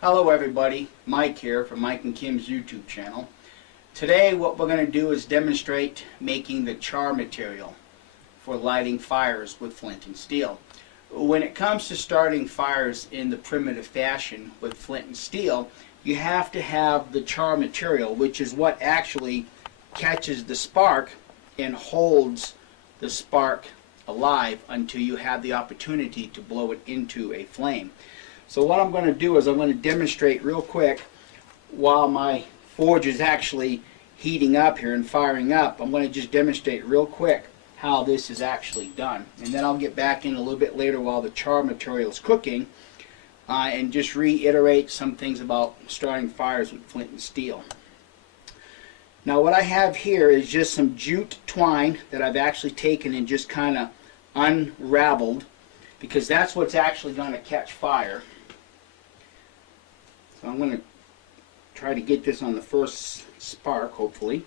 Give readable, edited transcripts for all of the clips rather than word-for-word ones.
Hello everybody, Mike here from Mike and Kim's YouTube channel. Today what we're going to do is demonstrate making the char material for lighting fires with flint and steel. When it comes to starting fires in the primitive fashion with flint and steel, you have to have the char material, which is what actually catches the spark and holds the spark alive until you have the opportunity to blow it into a flame. So what I'm going to do is I'm going to demonstrate real quick while my forge is actually heating up here and firing up. I'm going to just demonstrate real quick how this is actually done. And then I'll get back in a little bit later while the char material is cooking and just reiterate some things about starting fires with flint and steel. Now what I have here is just some jute twine that I've actually taken and just kind of unraveled, because that's what's actually going to catch fire. So I'm going to try to get this on the first spark, hopefully.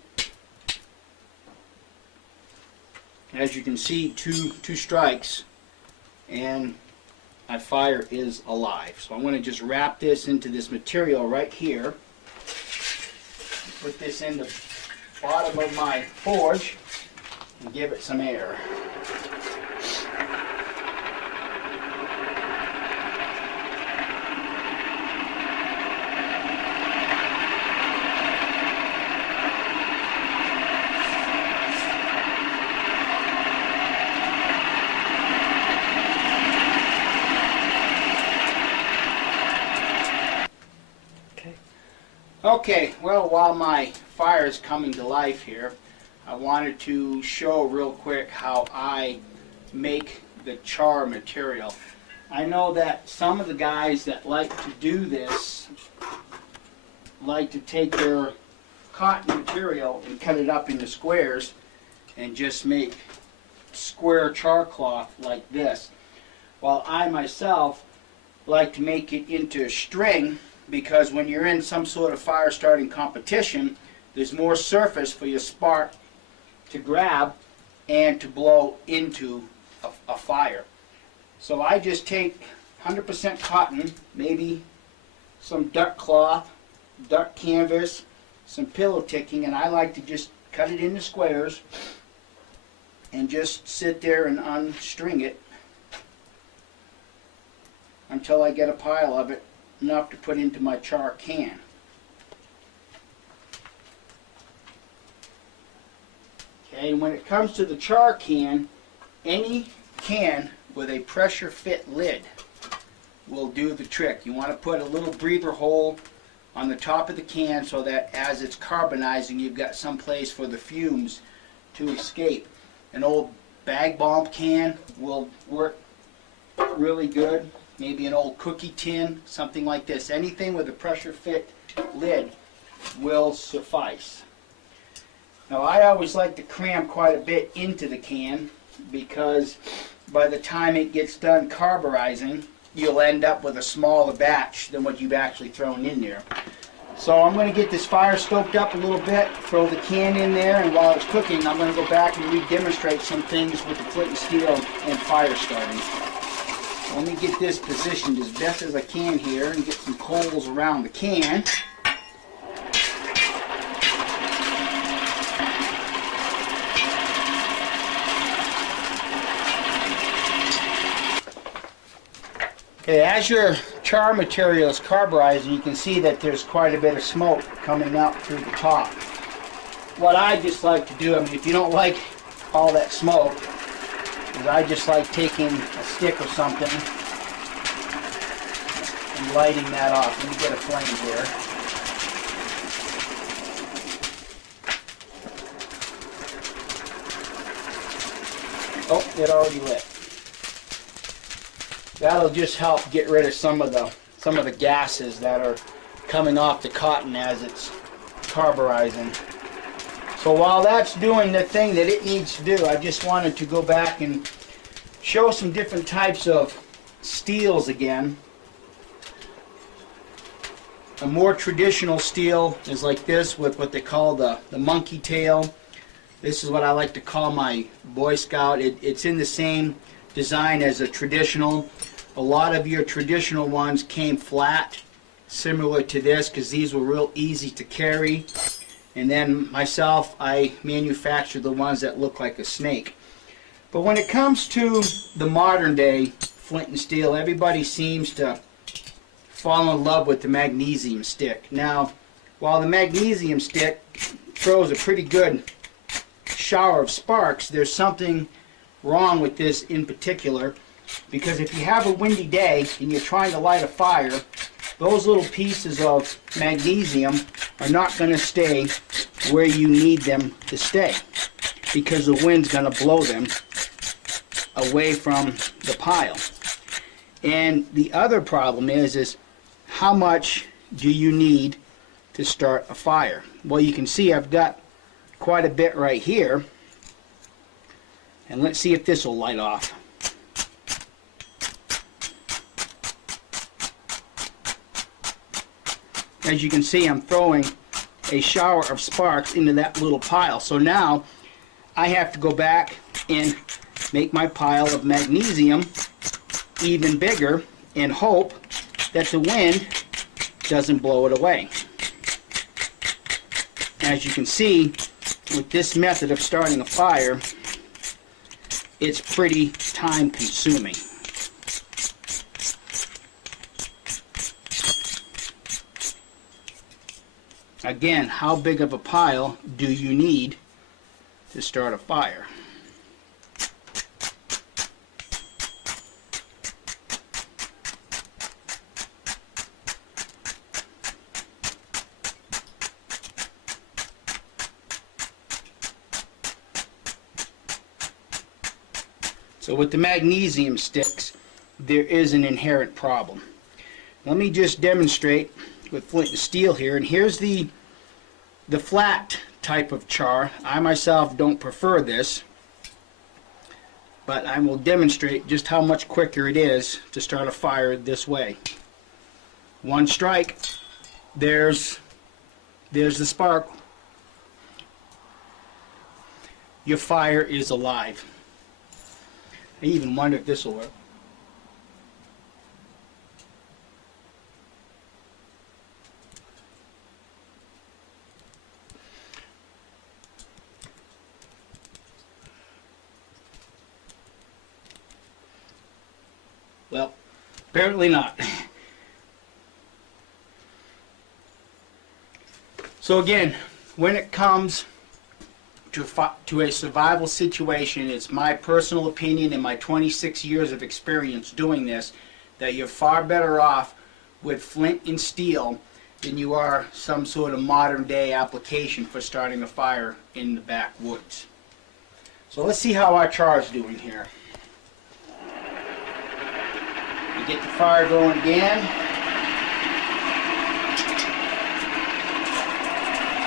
As you can see, two strikes and my fire is alive. So I'm going to just wrap this into this material right here. Put this in the bottom of my forge and give it some air. Okay, well, while my fire is coming to life here, I wanted to show real quick how I make the char material. I know that some of the guys that like to do this like to take their cotton material and cut it up into squares and just make square char cloth like this. While I myself like to make it into string, because when you're in some sort of fire starting competition, there's more surface for your spark to grab and to blow into a fire. So I just take 100% cotton, maybe some duck cloth, duck canvas, some pillow ticking, and I like to just cut it into squares and just sit there and unstring it until I get a pile of it enough to put into my char can. Okay, and when it comes to the char can, any can with a pressure fit lid will do the trick. You want to put a little breather hole on the top of the can so that as it's carbonizing, you've got some place for the fumes to escape. An old bag bomb can will work really good. Maybe an old cookie tin, something like this. Anything with a pressure fit lid will suffice. Now I always like to cram quite a bit into the can, because by the time it gets done carburizing, you'll end up with a smaller batch than what you've actually thrown in there. So I'm going to get this fire stoked up a little bit, throw the can in there, and while it's cooking I'm going to go back and re-demonstrate some things with the flint and steel and fire starting. Let me get this positioned as best as I can here and get some coals around the can. Okay, as your char material is carburizing, you can see that there's quite a bit of smoke coming up through the top. What I just like to do, I mean, if you don't like all that smoke, is I just like taking a stick or something and lighting that off. Let me get a flame here. Oh, it already lit. That'll just help get rid of some of the gases that are coming off the cotton as it's carburizing. So while that's doing the thing that it needs to do, I just wanted to go back and show some different types of steels again. A more traditional steel is like this with what they call the monkey tail. This is what I like to call my Boy Scout. It's in the same design as a traditional. A lot of your traditional ones came flat, similar to this because these were real easy to carry. And then myself, I manufacture the ones that look like a snake. But when it comes to the modern day flint and steel, everybody seems to fall in love with the magnesium stick. Now, while the magnesium stick throws a pretty good shower of sparks, there's something wrong with this in particular, because if you have a windy day and you're trying to light a fire, those little pieces of magnesium are not going to stay where you need them to stay, because the wind's going to blow them away from the pile. And the other problem is how much do you need to start a fire? Well, you can see I've got quite a bit right here, and let's see if this will light off. As you can see, I'm throwing a shower of sparks into that little pile. So now I have to go back and make my pile of magnesium even bigger and hope that the wind doesn't blow it away. As you can see, with this method of starting a fire, it's pretty time consuming. Again, how big of a pile do you need to start a fire? So with the magnesium sticks, there is an inherent problem. Let me just demonstrate with flint and steel here, and here's the flat type of char. I myself don't prefer this, but I will demonstrate just how much quicker it is to start a fire this way. One strike, there's the spark. Your fire is alive. I even wonder if this will work. Well, apparently not. So again, when it comes to a survival situation, it's my personal opinion and my 26 years of experience doing this, that you're far better off with flint and steel than you are some sort of modern day application for starting a fire in the backwoods. So let's see how our char is doing here. You get the fire going again.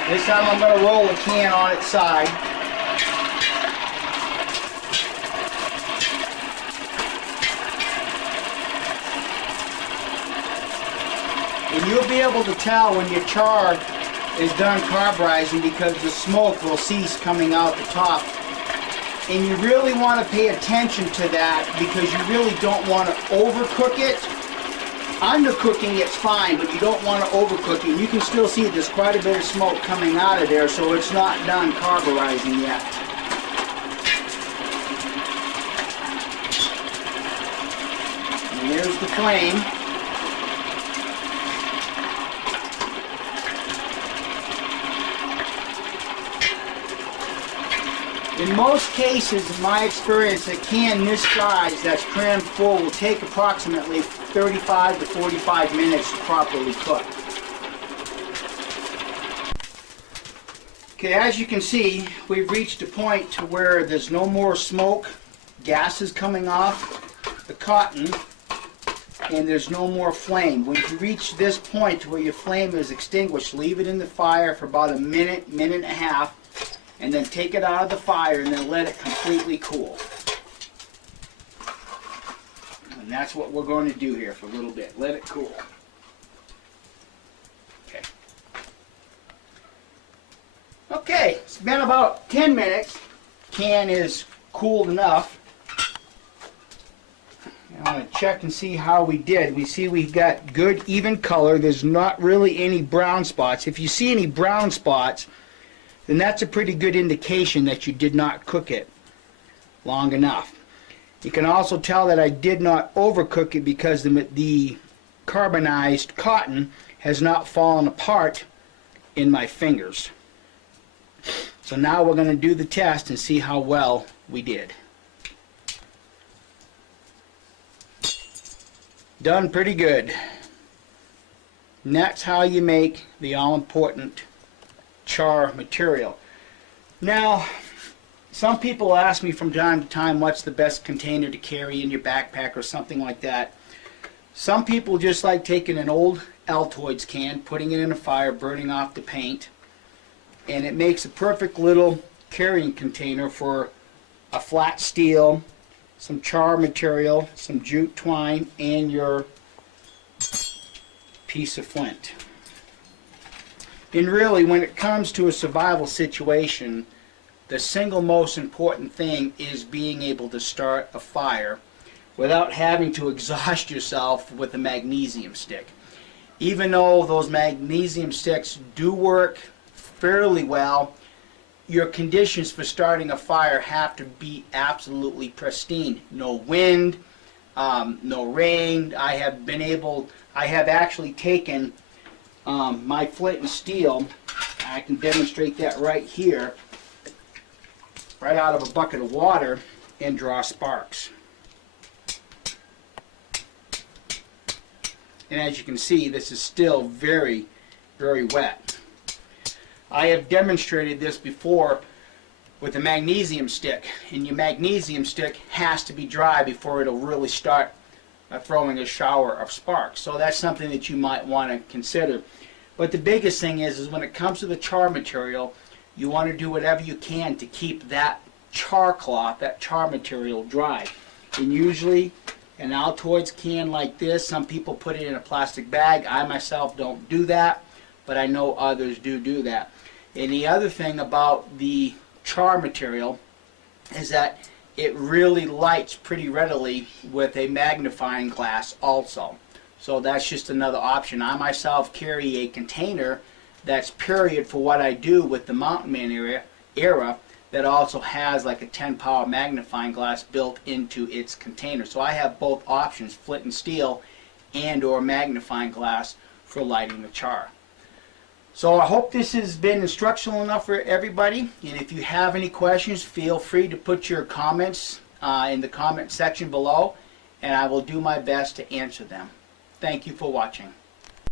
This time I'm going to roll the can on its side. And you'll be able to tell when your char is done carburizing because the smoke will cease coming out the top. And you really want to pay attention to that because you really don't want to overcook it. Undercooking it's fine, but you don't want to overcook it. You can still see there's quite a bit of smoke coming out of there, so it's not done carburizing yet. And here's the flame. In most cases, in my experience, a can this size that's crammed full will take approximately 35 to 45 minutes to properly cook. Okay, as you can see, we've reached a point to where there's no more smoke, gases coming off the cotton, and there's no more flame. When you reach this point where your flame is extinguished, leave it in the fire for about a minute, minute and a half, and then take it out of the fire and then let it completely cool. And that's what we're going to do here for a little bit. Let it cool. Okay. Okay, it's been about 10 minutes. Can is cooled enough. I'm going to check and see how we did. We see we've got good even color. There's not really any brown spots. If you see any brown spots, then that's a pretty good indication that you did not cook it long enough. You can also tell that I did not overcook it because the carbonized cotton has not fallen apart in my fingers. So now we're going to do the test and see how well we did. Done pretty good. And that's how you make the all-important char material. Now, some people ask me from time to time what's the best container to carry in your backpack or something like that. Some people just like taking an old Altoids can, putting it in a fire, burning off the paint, and it makes a perfect little carrying container for a flat steel, some char material, some jute twine, and your piece of flint. And really, when it comes to a survival situation, the single most important thing is being able to start a fire without having to exhaust yourself with a magnesium stick. Even though those magnesium sticks do work fairly well, your conditions for starting a fire have to be absolutely pristine. No wind, no rain. I have actually taken my flint and steel, I can demonstrate that right here, right out of a bucket of water and draw sparks. And as you can see, this is still very, very wet. I have demonstrated this before with a magnesium stick, and your magnesium stick has to be dry before it'll really start throwing a shower of sparks. So that's something that you might want to consider. But the biggest thing is when it comes to the char material, you want to do whatever you can to keep that char cloth, that char material, dry. And usually an Altoids can like this, some people put it in a plastic bag. I myself don't do that, but I know others do that. And the other thing about the char material is that it really lights pretty readily with a magnifying glass also. So that's just another option. I myself carry a container that's period for what I do with the Mountain Man era that also has like a 10 power magnifying glass built into its container. So I have both options, flint and steel and or magnifying glass for lighting the char. So I hope this has been instructional enough for everybody, and if you have any questions, feel free to put your comments in the comment section below, and I will do my best to answer them. Thank you for watching.